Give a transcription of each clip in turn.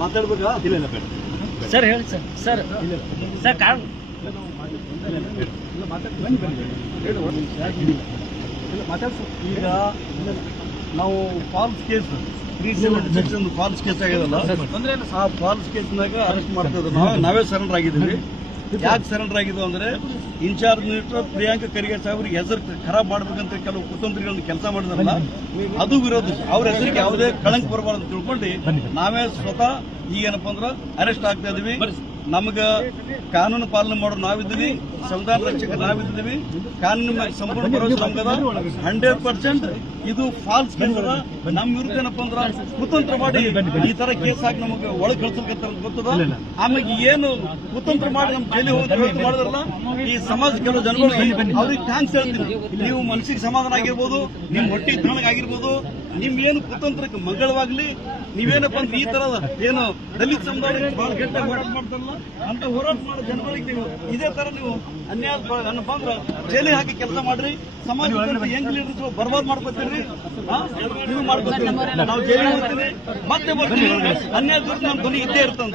ಮಾತಾಡ್ಬೇಕಾ? ಇಲ್ಲ ಬೇಡ ಸರ್ ಹೇಳಿ ಸರ್. ಸರ್ ಸರ್ ಕಾರಣ ಈಗ ನಾವು ಫಾಲ್ಸ್ ಕೇಸ್ 376 ಫಾಲ್ಸ್ ಕೇಸ್ ಆಗಿದಲ್ಲ, ಆ ಫಾಲ್ಸ್ ಕೇಸ್ನಾಗ ಅರೆಸ್ಟ್ ಮಾಡ್ತಾ ಇದ್ರು. ನಾವೇ ಸರೆಂಡರ್ ಆಗಿದ್ದೀವಿ. ಯಾಕೆ ಸರೆಂಡರ್ ಆಗಿದ್ವು ಅಂದ್ರೆ ಇನ್ಚಾರ್ಜ್ ಮಿನಿಸ್ಟರ್ ಪ್ರಿಯಾಂಕ ಖರ್ಗೆ ಸಾಹೇಬ್ರಿಗೆ ಹೆಸರು ಖರಾಬ್ ಮಾಡ್ಬೇಕಂತ ಕೆಲವು ಕುತಂತ್ರಿಗಳನ್ನ ಕೆಲಸ ಮಾಡಿದ್ರಲ್ಲ, ಅದು ವಿರೋಧ. ಅವ್ರ ಹೆಸರಿಗೆ ಯಾವುದೇ ಕಳಂಕ ಬರಬಾರ್ದು ಅಂತ ತಿಳ್ಕೊಂಡು ನಾವೇ ಸ್ವತಃ ಈಗೇನಪ್ಪ ಅಂದ್ರೆ ಅರೆಸ್ಟ್ ಆಗ್ತಾ ಇದೀವಿ. ನಮ್ಗ ಕಾನೂನು ಪಾಲನೆ ಮಾಡೋರು ನಾವಿದ್ದೀವಿ, ಸಂವಿಧಾನ ರಕ್ಷಕ ನಾವಿದ್ದೀವಿ. ಕಾನೂನು ಸಂಪೂರ್ಣ ಭರವಸೆ ನಮ್ಗದ. 100% ಇದು ಫಾಲ್ಸ್ ಕೇಸ್ ಅದ. ನಮ್ಮ ವಿರುದ್ಧ ಏನಪ್ಪ ಅಂದ್ರ ಕುತಂತ್ರ ಮಾಡಿ ಈ ತರ ಕೇಸ್ ಹಾಕಿ ನಮಗೆ ಒಳಗೆ ಕಳ್ಸಬೇಕಂತ ಗೊತ್ತದ. ಆಮೇಲೆ ಏನು ಕುತಂತ್ರ ಮಾಡಿ ನಮ್ ಜೈಲಿಗೆ ಹೋಗಿ ಮಾಡಿದ್ರಲ್ಲ, ಈ ಸಮಾಜ ಕೆಲವು ಜನಗಳು ಅವ್ರಿಗೆ ಥ್ಯಾಂಕ್ಸ್ ಹೇಳ್ತೀನಿ. ನೀವು ಮನಸ್ಸಿಗೆ ಸಮಾಧಾನ ಆಗಿರ್ಬೋದು, ನಿಮ್ ಹೊಟ್ಟಿ ತಣ್ಣಗಾಗಿರ್ಬೋದು, ನಿಮ್ ಏನು ಕುತಂತ್ರಕ್ಕೆ ಮಂಗಳವಾಗ್ಲಿ. ನೀವೇನಪ್ಪ ಅಂದ್ರೆ ಈ ತರದ ಏನು ದಲಿತ ಸಮುದಾಯ ಬಹಳ ಕೆಟ್ಟ ಹೋರಾಟ ಮಾಡ್ತಾರಲ್ಲ, ಅಂತ ಹೋರಾಟ ಮಾಡೋ ಜನಗಳಿಗೆ ನೀವು ಇದೇ ತರ ನೀವು ಅನ್ಯಾಯ ಏನಪ್ಪ ಅಂದ್ರೆ ಜೈಲಿಗೆ ಹಾಕಿ ಕೆಲಸ ಮಾಡ್ರಿ. ಸಮಾಜ ಯಂಗ್ ಲೀಡರ್ಸ್ ಬರ್ಬಾದ್ ಮಾಡ್ಕೊತೀರಿ, ನೀವು ಮಾಡ್ಕೊತೀರಿ. ನಾವು ಜೈಲಿಗೆ ಹೋಗ್ತೀವಿ, ಮತ್ತೆ ಬರ್ತೀವಿ. ಅನ್ಯಾಯ ವಿರುದ್ಧ ನಮ್ಮ ಧ್ವನಿ ಇದ್ದೇ ಇರ್ತಂತ.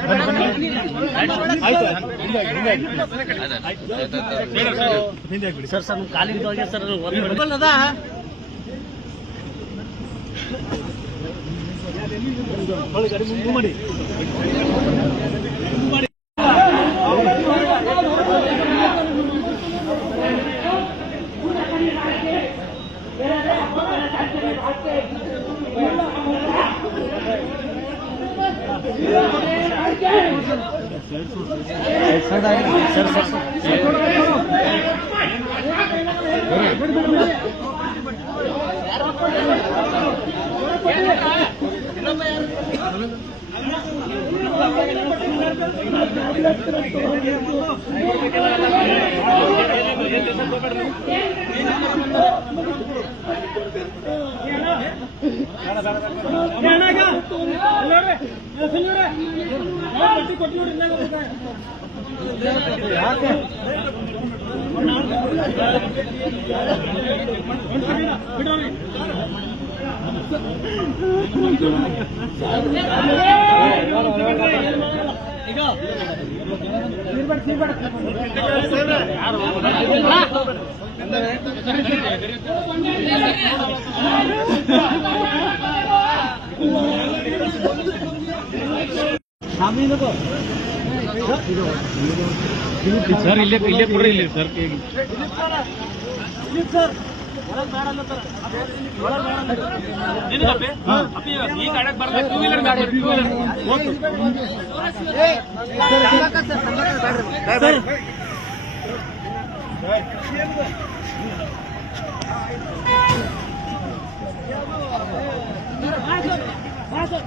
ಸರ್ ಸರ್ ಕಾಲಿಗೆ ಸರ್ ಮಾಡಿ ಸರ್ ಇಲ್ಲೇ ಕೊಡ್ರಿ. ಇಲ್ಲಿ ಸರ್ ಈ ಗಾಡಿಗೆ ಬರ್ಬೇಕು. Two wheeler Gracias.